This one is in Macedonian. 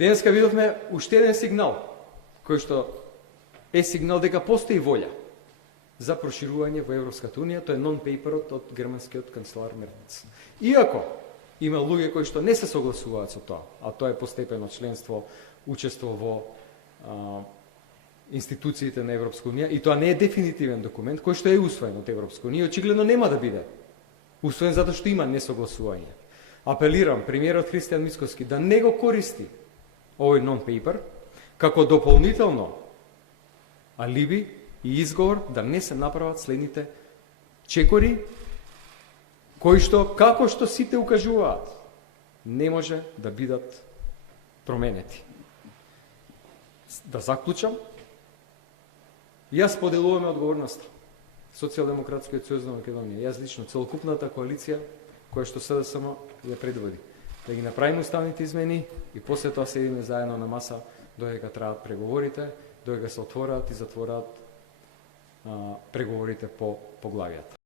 Денеска видовме уште еден сигнал, кој што е сигнал дека постои волја за проширување во Европската Унија, тоа е нон-пейперот од германскиот канцелар Мерц. Иако има луѓе кои што не се согласуваат со тоа, а тоа е постепено членство, учество во институциите на Европска Унија, и тоа не е дефинитивен документ кој што е усвоен од Европска Унија, очигледно нема да биде усвоен затоа што има несогласување. Апелирам премиерот Христијан Мицкоски да не го користи овој нон-пейпер како дополнително алиби и изговор да не се направат следните чекори, кои што, како што сите укажуваат, не може да бидат променети. Да заклучам, јас поделуваме одговорноста. Социјалдемократскиот сојуз на Македонија, јас лично, целокупната коалиција, која што СДСМ ја предводи, да ги направиме уставните измени и после тоа седиме заедно на маса, додека траат преговорите, додека се отвораат и затвораат преговорите по поглавијата.